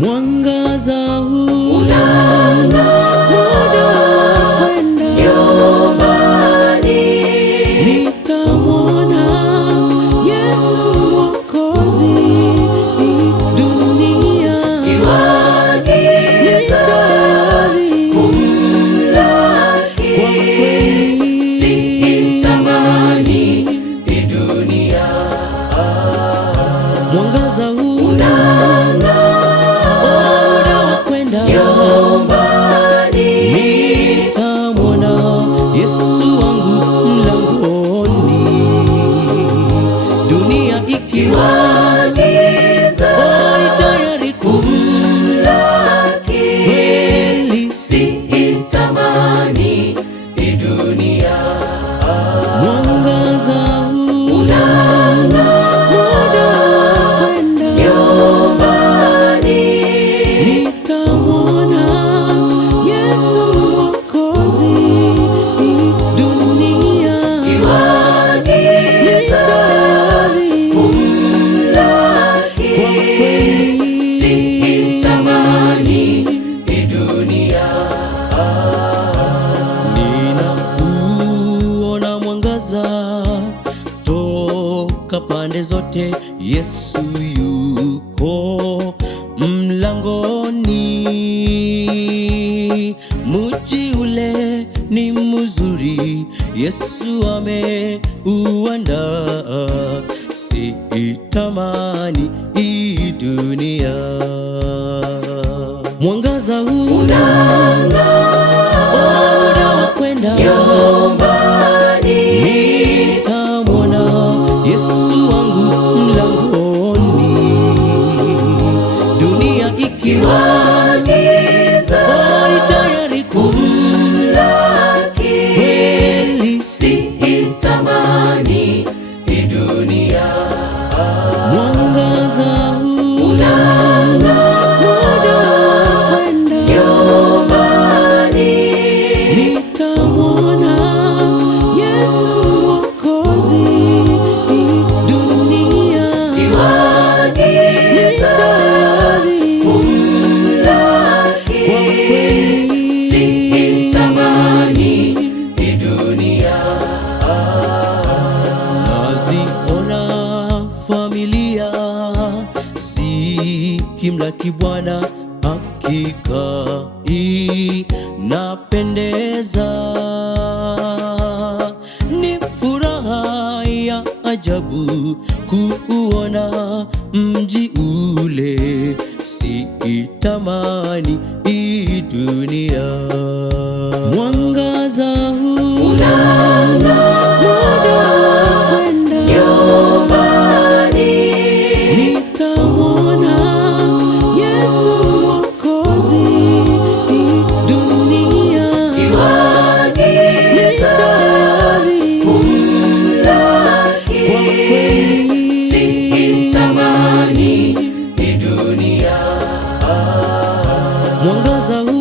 Mwangaza huu unang'aa, muda wa kwenda nyumbani. Nitamwona Yesu Mwokozi, dunia ikiwa tayari kumlaki. Kwa kweli sitamani hii dunia. Mwangaza huu unang'aa, muda wa kwenda nyumbani. Nitamwona Yesu wangu mlangoni, dunia ikiwa giza, tayari kumlaki. Kweli sitamani hii dunia. Mwangaza huu unang'aa, muda wa kwenda nyumbani. Nitamwona Yesu Mwokozi, dunia ikiwa giza, tayari kumlaki. Kwa kweli sitamani hii dunia. Ninauona mwangaza toka pande zote, Yesu yuko mlangoni. Mji ule ni mzuri, Yesu ameuandaa. Sitamani hii dunia. Mwangaza huu unang'aa, muda wa kwenda nyumbani. Nitamwona Yesu wangu mlangoni, dunia ikiwa giza, tayari kumlaki. Kweli sitamani hii dunia. Mwangaza huu unang'aa, muda wa kwenda nyumbani. Nitamwona Yesu Mwokozi, dunia ikiwa giza, tayari kumlaki. Kwa kweli sitamani hii dunia. Naziona familia zikimlaki Bwana, hakika inapendeza. Ni furaha ya ajabu kuona mji ule. Sitamani hii dunia. Mwangaza huu unang'aa, muda wa kwenda nyumbani. Nitamwona Yesu Mwokozi, dunia ikiwa giza, tayari kumlaki. Kwa kweli sitamani hii dunia. Mwangaza huu